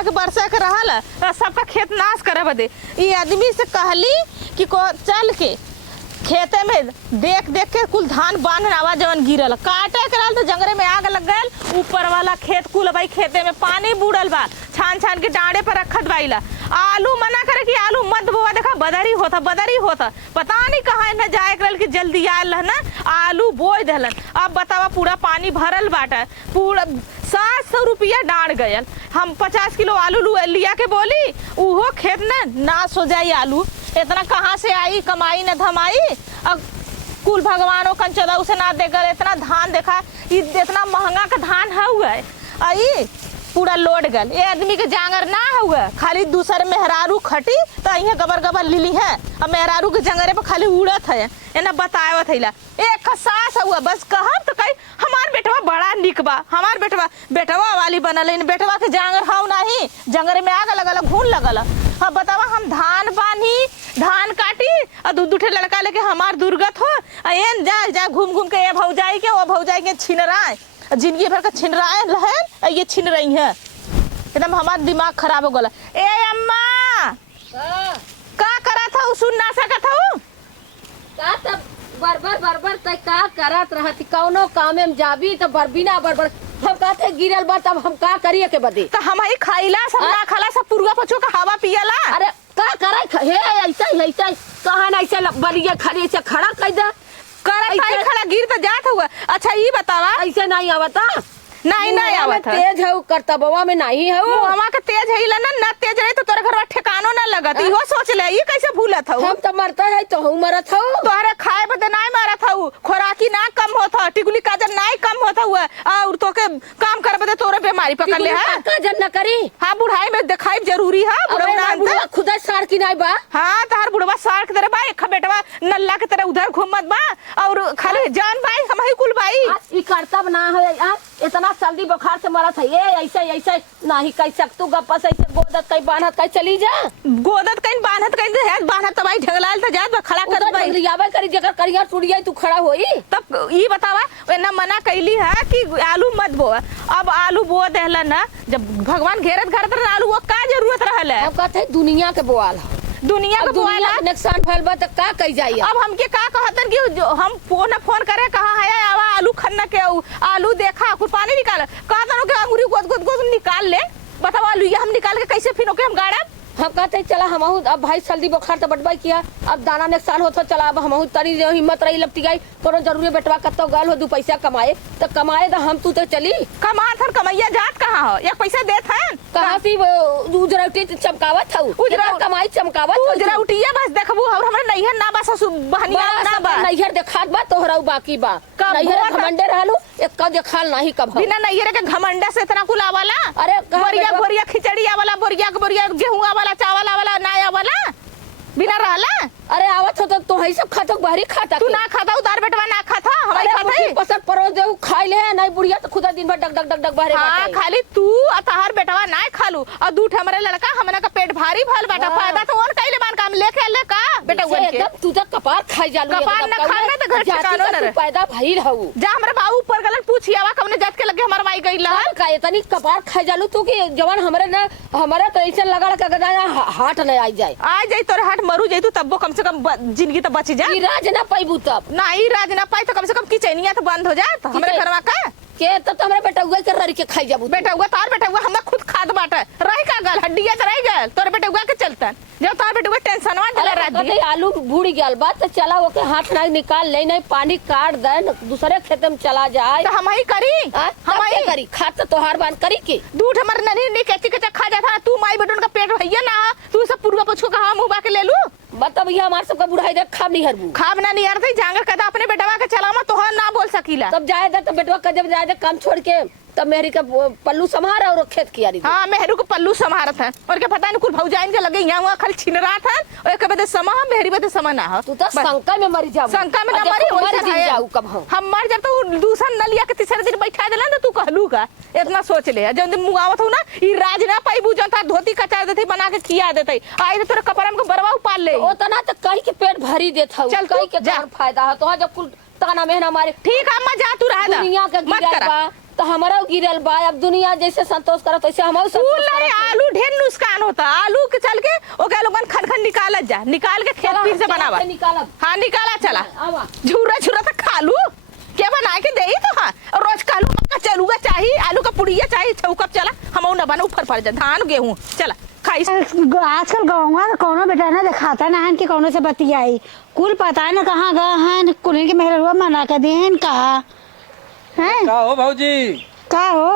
कह के बरसा के रहल सबका खेत नाश करे बदे। ई आदमी से कहली कि को चल के खेते में देख देख के कुल धान बांध आवा जवन गिरल काटे के रहल तो जंगरे में आग लग गयल। ऊपर वाला खेत कुल भाई खेते में पानी बूढ़ल बा, छान छान के डांडे पर रखत बाईला। आलू मना करे कि आलू मत बोआ, देखा बदरी होता पता नहीं कहाँ न जाए करल कि जल्दी आयल ना आलू बोए देलन। अब बतावा पूरा पानी भरल बाटा, पूरा 700 रुपया डांड गयल। हम 50 किलो आलू लिया के बोली उहो खेत न नाश हो जाई। आलू इतना कहाँ से आई कमाई न धमाई। अब कुल भगवानों कंचदा उसे ना देकर इतना धान देखा, इतना महंगा का धान हुआ है आई पूरा लोड गल। ये आदमी के जांगर ना हुआ, खाली दूसरे मेहरारू खटी तो अहिया गबर गबर लिली है और मेहरारू के जंगरे पर खाली उड़त है एना बतावत है। एक सास हुआ बस कहब तो कही हमार बेटवा बड़ा निक बा, हमार बेटवा वाली बनल है। बेटवा के जांगर हाउ नहीं, जंगरे में आग लगल घून लगल। अब बतावा हम धान बांधी धान काटी और दू दूठे लड़का लेके हमार दुर्गत हो एन जा घूम घूम के ये भौजाई के वो भौजाई के छीन रहा है, जिंदगी भर का छिन रहा है, ये छिन रही है। एकदम हमारा दिमाग खराब हो गला। ए अम्मा का करा था सुन ना सकत हूँ का तब बरबर तय का करत रहती कौनो काम में जाबी तो बरबिना बरबर हम कहते गिरल बा तब हम का करिए के बदे तो हम ही खाइला सब ना खाला सब पुरवा पछो का हवा पियला। अरे का करे हे ऐसा कहां ऐसे बलिया खड़ी ऐसे खड़ा कर दे करे खड़ा गिर तो जात हुआ। अच्छा ये बतावा ऐसे नहीं आवता नहीं आवत तेज है करतबवा में नहीं है वो मामा के तेज है ना तेज रही तो तोरे घर ठिकानो ना लगत। इहो सोच ले ये कैसे भूलत हूँ। हम तो मरता है तो हम मरत हूँ तोहरे खाए बदे नहीं मरत हूँ, खोराकी ना कम होता, टिकुली काजर नहीं कम होता हुआ और तो के काम कर बदे तोरे बीमारी पकड़ ले है। काजर न करी हाँ बुढ़ाई में दिखाई जरूरी है। बुढ़वा खुदा सार की नहीं बा। हाँ तहार बुढ़वा सार के तरह बा, एक बेटवा नल्ला के तरह उधर घूमत बा और खाली जान भाई हम ही कुल भाई ई करतब ना है। इतना सर्दी बुखार से मरत है ये ऐसे नहीं कह सकतू गप्पा से ऐसे गोदत कहीं बांधत कहीं चली जा गोदत कहीं बांधत कहीं है बांधत तो भाई ढगलाल तो जात बा खड़ा कर भाई लियावे करी जगर करिया टूटिया तू खड़ा होई। तब ये बतावा ना मना कैली है कि आलू मत बो। अब आलू बो देहला ना जब भगवान घेरत घरत आलू वो का जरूरत रहल है। अब कहते दुनिया के बोआल दुनिया के बोआल नुकसान फैल बा त का कह जाई। अब हमके का कहतन कि हम फोन करे कहां है आवा आलू खन्ना के आलू देखा कुछ पानी निकाल कहतन के अंगूरी गोद निकाल ले। बताओ आलू ये हम निकाल के कैसे फिर के हम गाड़ा। हम कहते चला हम अब भाई सर्दी बुखार तो बटवाई किया अब दाना नुकसान होता चला अब हम तरी हिम्मत रही लपटी गई कोनो जरूरी बेटवा कत्तो गल हो 2 पैसा कमाए तो हम तू तो चली कमा थर कमैया जात कहां हो एक पैसा देत है कहां सी उजरौटी चमकावत हऊ उजरा कमाई चमकावत उजरौटिया बस देखबू और हमरा नैहर ना बस बहनिया ना बा नैहर देखात बा तोहरा बाकी बा नैहर घमंडे रहलू एक का देखाल नहीं कब बिना नैहर के घमंडा से इतना कुल आवाला। अरे बोरिया खिचड़ी आवाला बोरिया गेहूं आवाला चावल आवाला ना आवाला बिना रहला। अरे आवत हो तो तू ही सब खाता बाहरी खाता तू ना खाता उतार बेटवा ना खाता हमारे खाता है पसंद परोस दे खाई ले नहीं बुढ़िया तो खुदा दिन भर डग बाहरे हां खाली तू अतहार बेटवा ना खालू और दूठ हमरे लड़का हमरा का पेट भारी भल बाटा फायदा तो और कइले मान काम लेके ले का बेटा वन के तू तो कपार खाई जालू कपार ना खाए तो घर ठिकानो न पैदा भई रहू जा हमरा बाबू ऊपर गलन पूछियावा कमने जात के लगे हमर माई गइला का इतनी कपार खाई जालू तू कि जवान हमरे ना हमरा तो ऐसे लगा के गदाया हाथ न आई जाए तोरे हाथ मरू जाई तू तब कम से कम जिंदगी तो बच जा। राज ना पाइबू तब नहीं राज ना पाई तो कम से कम किचनिया तो बंद हो जात हमरे घरवा का के तो हमरे बेटा हुआ के ररी के खाई जाबू बेटा हुआ तार बेटा हुआ हमरा खुद खाद बाटा रही का गल हड्डिया तो रह गल तोरे बेटा हुआ के चलता जब तार बेटा हुआ टेंशनवा डला रात दी आलू बूढ़ गल बात तो चला ओके हाथ ना निकाल ले नहीं पानी काट दे दूसरे खेत में चला जाए तो हम ही करी हम ही करी खात तो तोहार बान करी के दूध हमर नहीं कच्चे खा जाता तू माई बेटन का पेट भैया ना तू सब पूर्वा पछो कहां मुंह बाके ले लू बता भैया हमार सबका बुढ़ाई देख खाब नहीं हरबू खाब ना नहीं हरते जांगर कदा अपने बेटवा के चलामा तोहर ना बोल सकीला तब जाए दे तो बेटवा का जब जाए दे काम छोड़ के तब मेहरी का पल्लू संभार और खेत किया रही हां मेहरू को पल्लू संभारत है और क्या पता नहीं कुल भौजाइन के लगे यहां खाली छिन रहा था और एक बदे समा मेहरी बदे समा ना हो तू तो शंका में मर जाऊ शंका में ना मरी जाऊ कब हम मर जब तो दूसरा नलिया के तीसरे दिन बैठा देला ना तू कहलू का इतना सोच ले जब दिन मुआवत हो ना ई राज ना पाइबू जनता धोती कचार देती बना के खिया देते आई तो तोरे कपड़ा में बरवा उपाल ले ओ तना तो कहीं के पेट भरी देत हऊ चल कहीं के फायदा है तो जब कुल ताना मेहना मारे। ठीक है अम्मा जा तू रह दा दुनिया का मत गिरल करा बा तो हमारा गिरल बा। अब दुनिया जैसे संतोष करत वैसे हमारा तू संतोष नहीं करत। आलू ढेर नुकसान होता आलू के चल के ओके लोगन खन खन निकालत जा निकाल के खेत फिर से बनावा निकालब। हाँ निकाला चला आवा झूरा झूरा तो खा लू क्या बना के दे तो हाँ और रोज खा लू चलूगा चाहिए आलू का पुड़िया चाहिए चौकप चला हम न बना ऊपर पड़ जा धान गेहूँ चला खाई आजकल गाँव में कोनो बेटा ना दिखाता ना हन कि कोनो से बतियाई कुल पता है ना कहाँ गए हैं कुल के मेहरुआ मना कर दिए हैं कहा हैं का हो भाऊजी? का हो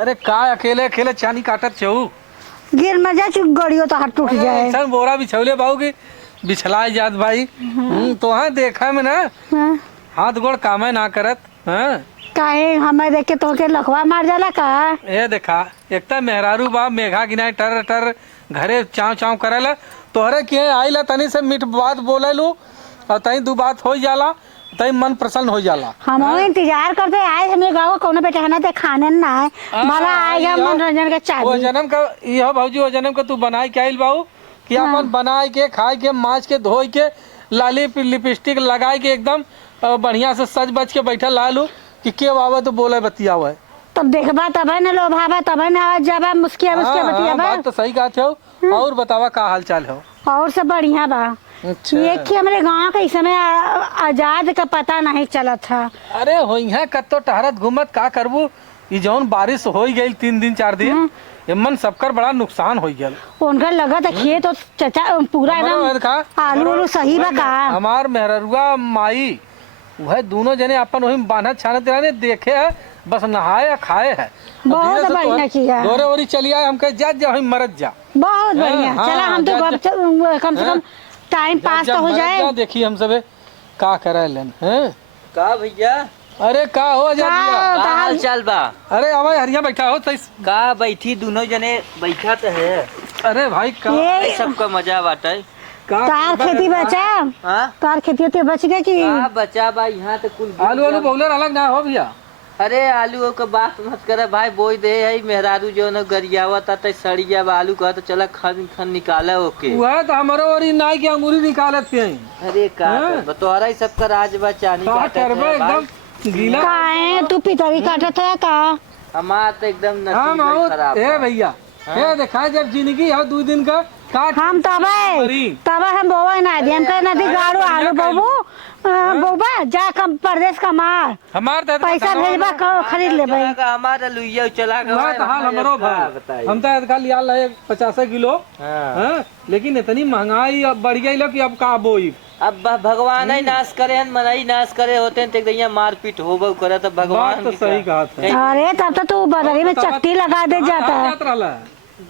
अरे का अकेले अकेले चानी काटत छऊ? गिर मर जा चुक गड़ियो तो हाथ टूट जाए ऐसा बोरा बिछौले बाबू की बिछलाए जात भाई। तो हाँ देखा में ना हाँ? हाथ गोड़ कामे ना करत। हाँ काहे हमें देख के तो के लखवा मार जाला का ये देखा एक तो मेहरारू बा मेघा गिनाए टर टर घरे चाव चाव करेला तोहरे के आइला तनी से मीठ बात बोले लू और तई दू बात हो जाला तई मन प्रसन्न हो जाला। हम इंतजार करते आए हमें गाँव कोनो बेटा है ना ते खाने ना आए भला आएगा मनोरंजन के वो चाहिए जन्म का यह भाऊजी वो जन्म का तू बनाए के आइल बाबू कि अपन बनाए के खाए के माछ के धोई के लाली लिपस्टिक लगाए के एकदम बढ़िया से सज बज के बैठा लालू कि के आवे तो बोले बतियावे तब देखबा तब है ना लोभावा तब है ना जाबा मुस्किया मुस्किया बतियाबा बात तो सही कहा थे। और बतावा का हाल चाल हो? और सब बढ़िया बा अच्छा। ये कि हमारे गांव का इस समय आजाद का पता नहीं चला था। अरे होई है कत्तो टहरत घूमत का करबू ई जौन बारिश हो गई 3 दिन 4 दिन एमन सबकर बड़ा नुकसान हो गया। उनका लगा था खेत और चचा पूरा एकदम आलू उलू सही बा का हमार मेहरुआ माई वह दोनों जने अपन वही बांधत छानत रहे देखे है बस नहाए खाए है बहुत बढ़िया किया दोरे ओरी चली आए हम कहे जा वही मरत जा। बहुत बढ़िया हाँ, चला हम तो कम से कम टाइम पास तो हो जाए। देखी हम सब का करे लेन हैं का भैया? अरे का हो जा का- का हाल चाल बा? अरे आवा हरिया बैठा हो तैस। का बैठी दोनों जने बैठा तो है। अरे भाई का ये सबका मजा बाटे। तार खेती बचा हाँ तार खेती होती बच गया कि का बचा बा यहाँ तो कुल आलू आलू बौलर अलग ना हो भैया। अरे आलू का बात मत करे भाई बोई दे है मेहरारू जो न गरियावत आता सड़िया बा आलू का तो चला खन खन निकाला ओके। वह तो हमारो और नाई की अंगूरी निकालत थे। अरे का हाँ? तोहरा ही सबका राज बा चानी का काटत करबे है भाई। एकदम गीला। का है तू पितरी काटत है का हमार तो एकदम हाँ नसीब ही माऊ खराब ए बा। भैया ये देखा जब जिंदगी हो 2 दिन का काट हम तब हम बोवा ना दिए हम कहे नदी गाड़ो आलू बोबो बोबा जा कम परदेश कमार हमार तो पैसा भेजबा खरीद ले भाई हमारा लुइया चला के वह तो हाल हमरो भाई हम तो कल लिया लाए 50 किलो। हाँ लेकिन इतनी महंगाई अब बढ़ गई लो कि अब का बोई अब भगवान ही नाश करे हैं मनाई नाश करे होते हैं तो यहाँ मारपीट होबो करे तो बात भगवान तो की सही का- कहा था। अरे तब तो तू बदरी में चट्टी लगा दे जाता है जात रहला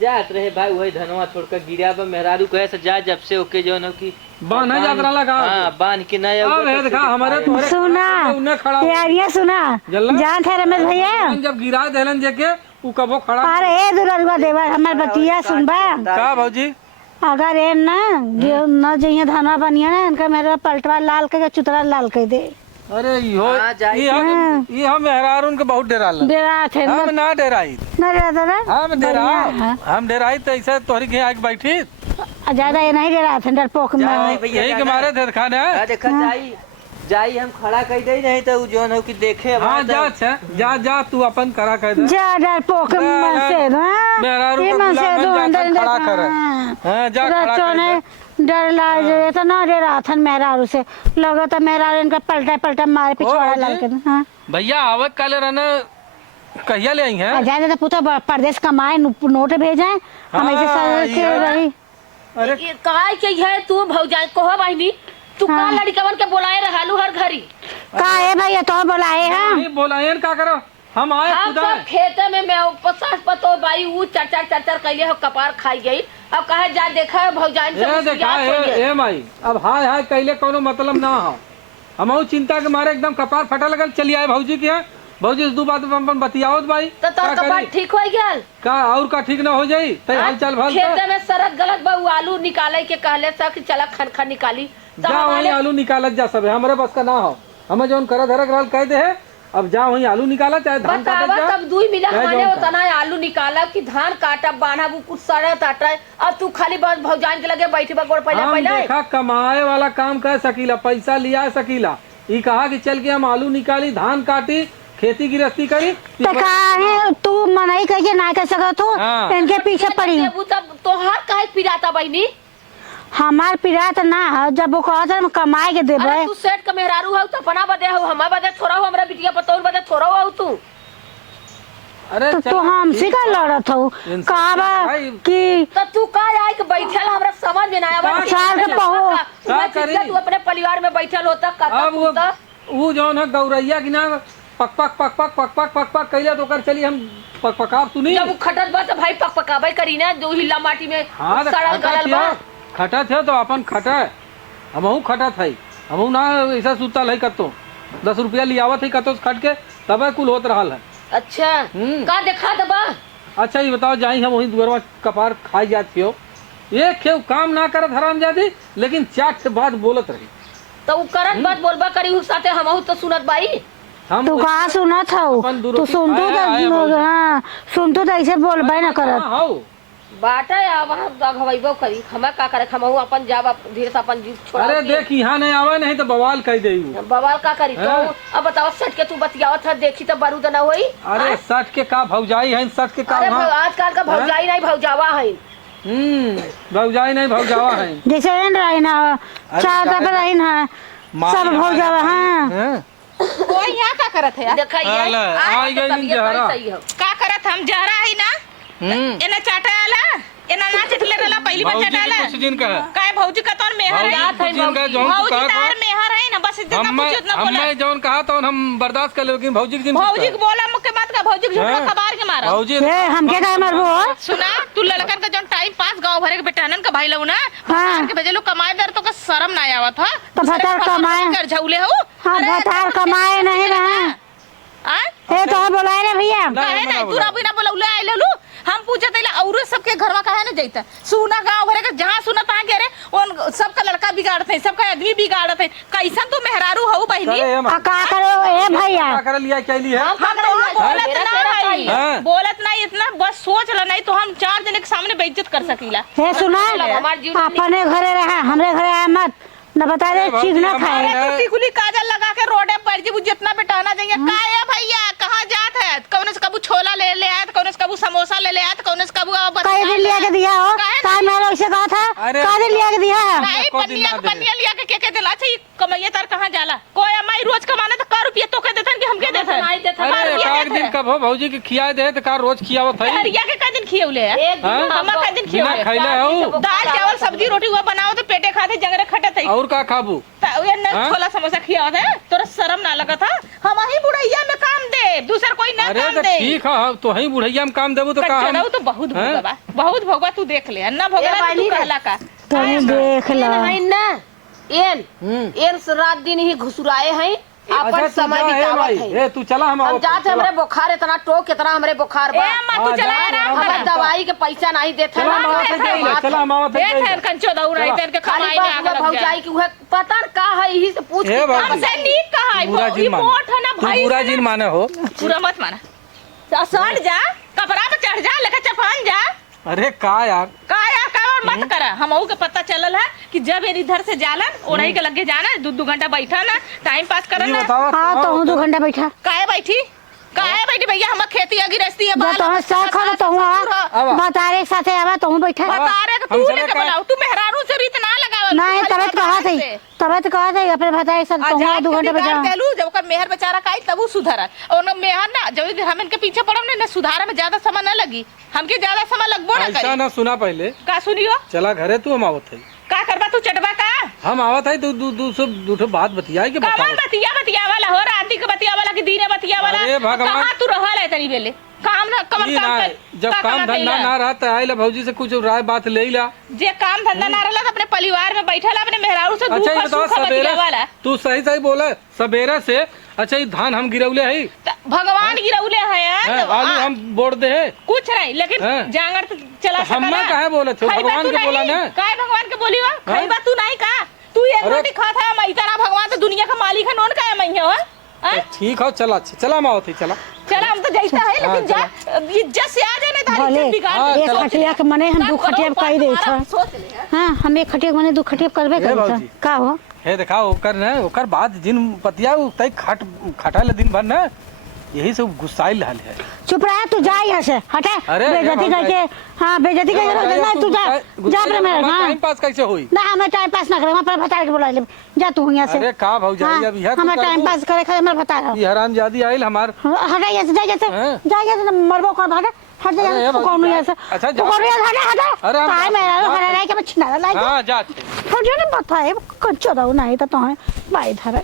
जात रहे भाई वही धनवा छोड़कर गिरा बा मेहरारू कहे से जा जब से ओके जो की बांधा जात रहला का हाँ बांध के नया अब है देखा हमारे तोहरे सुना उन्हें खड़ा यारिया सुना जल्ला? जान थे रमेश भैया जब गिरा देलन जेके उ कबो खड़ा अरे ए दुलरुआ देवर हमार बतिया सुनबा का भौजी अगर ए ना न जइया धनवा बनिया ना इनका मेरा पलटवा लाल के चुतरा लाल के दे अरे इहो हाँ, जाई ये हम मेहरारून के बहुत डराला डेरा थे हम ना डराई न डेरा दादा हम डरा बढ़िया। हम डराई तो ऐसे तोहरी के आके बैठी ज्यादा ये नहीं डेरा थे डरपोक में जाई भैया यही के मारे थे खाने देखा जाई हम खड़ा कर दे नहीं तो उ जोन हो कि देखे हाँ हमारा जा छे जा तू अपन करा कह दे जा डरपोक मन से ना मेहरारू ये को मन से बुला दो मन अंदर जाकर खड़ा अंदर करे। हाँ, जा खड़ा रचो कर ने डर लाज तो ना डेरा थन मेहरारू से लगा तो मेहरारू इनका पलटा पलटा मारे पिछवाड़ा ओ, लाल के हाँ भैया आवक काले रहना कहिया ले आई हैं? ज्यादा तो पुता परदेश कमाए नोट भेजे हम ऐसे हाँ, के ये- रही अरे काय के है तू भौजाई कहो बहिनी तू का हाँ। लड़कवन के बोलाए रहलू हर घड़ी। का है भैया तो बुलाए हैं नहीं बोलायन का करो हम आए हम खुदा सब खेते में मैं 50 पतो बाई ऊ चर कैले हो कपार खाई गई। अब कहे जा देखा भौजाई से ये देखा मुस्कियात हो गई। ए माई अब हाय हाय कैले कोनो मतलब ना हो हम चिंता के मारे एकदम कपार फटा लगल चली आए भौजी के यहाँ भौजी दू बात अपन बतियाओ भाई तो तोर का कपार करी? ठीक हो गया का और का ठीक ना हो जाई तै हाल चाल भल खेते में सरक गलत बा ऊ आलू निकाले के कहले सा कि चला खन खन निकाली तो जा वही हमारे आलू निकालत जा सब हमारे बस का ना हो हमें जौन कर धरक रहल कह दे है अब जा वही आलू निकाला चाहे धान काटत बतावा जा तब 2 मिला चाहे हमारे जौन उतना आलू निकाला कि धान काटा बांधा वो कुछ सड़े ताटा अब तू खाली बस भौजान के लगे बैठी बा गोड़ पहले हम पहले देखा कमाए वाला काम कर सकीला पैसा लिया सकीला ये कहा कि चल के हम आलू निकाली, धान काटी, खेती गृहस्थी करी। तो काहे तू मनाई कह के ना कर सकत तू? हाँ। इनके पीछे पड़ी हूँ। देबू तब तोहार काहे पिराता बहिनी? हमार पिरात ना है, जब वो कहत हम कमाए के देबे। अरे तू सेठ का मेहरारू हौ तो अपना बदे हौ, हमार बदे थोड़ा हो, हमरा बिटिया पतौर बदे थोड़ा हो तू। अरे तो चल, तू हमसे का लड़त हो? इनसे कहा बा भाई। कि तब तू का आए के बैठल हमरा समझ में ना आवा। का चार के पहो। का करी? तू अपने परिवार में बैठल होता अब वो जौन है गौरैया की ना पक पक पक पक पक पक पक पक कैले तो कर चली हम पक पका तू नहीं। जब वो खटत बा तो भाई पक पकाबे करी ना, जो हिला माटी में हाँ तो सड़ल गलल बा। खटत है तो अपन खटा है, हमहू खटत है, हमहू ना ऐसा सुतल है कतो 10 रुपया लियावत है कतो खट के तब कुल होत रहा है। अच्छा का देखा दबा? अच्छा ये बताओ, जाई हम वही दुअरवा कपार खाई जाती हो, एक खेव काम ना करत हरामजादी, लेकिन चाट बात बोलत रही। तो वो करत बात बोलबा करी उ साथे हमहू तो सुनत बाई। हम तू कहा सुनत हो? अपन दू तू रोटी सुनतू खाया है तो बहुत। हाँ सुनतू तो ऐसे बोलबे ना करत। हाँ, हो बाटा या वहां दगवैबो करी, हमें का करे, हमहू अपन जाब धीरे से अपन जीव छोड़ा। अरे देख यहाँ नहीं आवे नहीं तो बवाल कह दे। बवाल का करी तो हाँ। अब बताओ सट के तू बतियावत है, देखी तो बारूद ना होई। अरे सट के का भौजाई है, सट के का अरे हाँ। आजकल का भौजाई नहीं भौजावा है। भौजाई नहीं भौजावा है। जैसे इन रही ना चार क्या पे रही ना सब हो जावे। हाँ हैं? कोई यहाँ का करत है यार? देखा ये अला, आई गई नीम जहरा। सही है। का करत हम जहरा है ना? एना चाटा आला, एना ना चिटले रहला पहली बार भौजी चटाला। के कुछ दिन का है। काय भौजी का तोर मेहर भौजी है? कुछ दिन का जौन तू भौजी कहा तार मेहर है ना, बस जितना पूछो उतना बोला। हमने जौन कहा तो हम बर्दाश्त कर ले, लेकिन भौजी के दिन भौजी को बोला मुख्य बात का, भौजी को झूठा हाँ। खबर के मारा। भौजी ये हमके का मरबो? सुना तू लड़कन का जौन टाइम पास गांव भरे के बेटानन का भाई लोग ना हाँ। के भेजलो कमाए दर तो का शर्म ना आवत ह। तो भतार कमाए। कर झौले हो। हाँ अरे भतार कमाए नहीं रहा। आ? ए तो बोलाए रे भैया। काहे नहीं तू बिना बोलौले आइले लू। हम पूछत इला औरो सबके घरवा काहे न जइता? सुना गांव भरे के जहां सुना तहां के रे उन सबका लड़का बिगाड़त है, सबका आदमी बिगाड़त है। कैसन तू मेहरारू हो बहिनी? का करे ए भैया? क्या कर लिया क्या लिया? हम हम तो बोलत ना है, हाँ। बोलत नहीं इतना, बस सोच ल नहीं तो हम 4 जने के सामने बेइज्जत कर सकीला। हे सुना हमार जीवन अपने घरे रहा, हमरे घरे आया मत न बता दे चीज ना खाए। अरे तू टिकुली काजल लगा के रोडे पर जीबू जितना बेटाना देंगे। का है भैया कहां जात है? कौन से कबू छोला ले ले आत, कौन से कबू समोसा ले ले आत, कौन से कबू कई दिन लिया के दिया हो? काहे का मैंने उसे कहा था अरे का दिन लिया के दिया है? नहीं को दिन पन्निया ना दे। पन्निया लिया के दिला चाहिए कमाइए तार कहां जाला? कोई अमाई रोज कमाना तो का रुपया तो के देथन कि हमके देथन? नहीं देथन। अरे एक दिन कब हो भौजी के खिया दे तो का रोज खियावत है। हरिया के का दिन खियौले है? एक दिन हम का दिन बिना खियौले? खैले हो दाल चावल सब्जी रोटी हुआ बनाओ तो पेटे खाते जंगरे खटत है। और का खाबू? ये न हाँ? छोला समोसा खियावत है, तोरा शर्म ना लगत है? हम ही बुढ़ैया में काम दे, दूसर कोई ना अरे काम तो दे। ठीक है, तो ही बुढ़ैया में काम देबू तो का हम कचड़ाऊ तो बहुत हाँ? भोगवा, बहुत भोगवा तू देख ले। ना भोगला तो बाली तू रे। कहला का? तुम देख लो। है ना एन रात दिन ही घुसुराए हैं, अपन अच्छा समय तू जा, ए बितावत भाई, है। ए तू चला हम हम आवत जाते हैं, हमरे बुखार इतना टोक इतना हमरे बुखार ए बा। अम्मा तू हाँ, चला जा, आराम हमें कर। दवाई के पैसा नहीं देते चला हम आवत हैं, जाइए, चला हम आवत हैं, देख जाइए। है कंचो दौड़ रही तेरे के खाली कमाई में आग लग भौजाई जाए। की उहे पता न का है, यही से पूछ ए के बाबू। हमसे नीक कहा है, बुरा वो जिन माने मोट है ना तू भाई। बुरा जिन माने हो। पूरा मत माना। तो सड़ जा, कपड़ा पे चढ़ जा, लेके चफान जा। अरे का यार, का यार का और मत करा। हमहू के पता चलल है कि जब ये इधर से जालन ओढ़ई के लगे जाना, 2-2 घंटा बैठा ना, टाइम पास करन ये ना। बताओ हाँ तो हूँ 2 घंटा बैठा। काहे बैठी? काहे बैठी भैया? हम खेती है गिरस्ती है, जब तुम्हें शौक हो तो हूँ बतारे साथे आवा तो हूँ बैठा। बता रहे कि हम तू चले लेके का- बनाओ, तू मेहरारू से रीत ना लगावल। नहीं तबीयत कहा थी, तबीयत कहा थी अपने बताए साथ तो हूँ 2 घंटा बैठा। देलू जब ओकर मेहर बेचारा काई तब उ सुधरल। और न मेहर ना जब हम इनके पीछे पड़म ना सुधारे में ज्यादा समय ना लगी, हमके ज्यादा समय लगबो ना ऐसा करी। ना सुना पहले, का सुनियो? चला घरे तू हम आवत है, का करबा तू चटबा का? हम आवत है, दू सब दूठो बात बतियाई के कमन बताओ। बतिया वाला हो, राती के बतिया वाला कि दीने बतिया वाला? अरे भगवान। कहां तू रहल है तनी बेले? काम ना कमन ई काम ना, कर। जब का काम कमा धंधा कइला? ना रहा तो आइला भौजी से कुछ राय बात ले ला। जे काम धंधा ना रहला तो अपने परिवार में बैठल अपने मेहरारू से अच्छा दूर ये पर बताओ, सुख बतिया सवेरे वाला। तू सही सही बोले, सवेरे से अच्छा ये धान हम गिरौले है, भगवान गिरौले है यार। आलू हम बोड़ दे है, कुछ नहीं, लेकिन हाँ। जांगर तो चला तो सकला। हम्मा काहे बोलत हो? खइबा भगवान तू के नहीं? बोला ना। काहे भगवान के बोली हो? हाँ? खइबा तू नहीं का? तू एक अरे- रोटी खाता है, मैं इतना भगवान तो दुनिया का मालिक है, नोन का है मैं हो? तो ठीक हो, चला चला हम आवत है, चला चला हम तो जैसा है, हाँ, लेकिन जा इज्जत से आ जाने तो भले बिगाड़ एक खटिया के मने हम दू खटिया कई देत तुम्हारा हन। सोच ले हैं। हाँ हम एक खटिया के मने दू खटिया करबे ए करत हन। बाबूजी। का हो हे देखा ओकर न ओकर बाद जिन पतिया तय खटा ले दिन भर न यही सब गुस्साइल रहल है। चुप रहा तू जा यहाँ से हटा अरे, बेइज्जती हम करके। हाँ बेइज्जती करके ना तू जा जा अपने मेरे हाँ टाइम पास कैसे होई? ना हमें टाइम पास ना करे वहाँ पर बता के बुला ले जा तू यहाँ से। अरे का भौजाई अब यह हमें टाइम पास करे खाली हमें बता रहा ये हरामजादी आइल हमार। हटा यहाँ से जा यहाँ से हाँ। जा यहाँ से मरबो कर हटा हट जा अरे, यहाँ से ये कौन यहाँ से अच्छा, जा। कौन यहाँ से हटा अरे, हटा हम काय जा- मेरा जा- हरा रहा है कि मैं छिना लाई हाँ जा मुझे ना पता है कच्चा दो नहीं तो है भाई धरे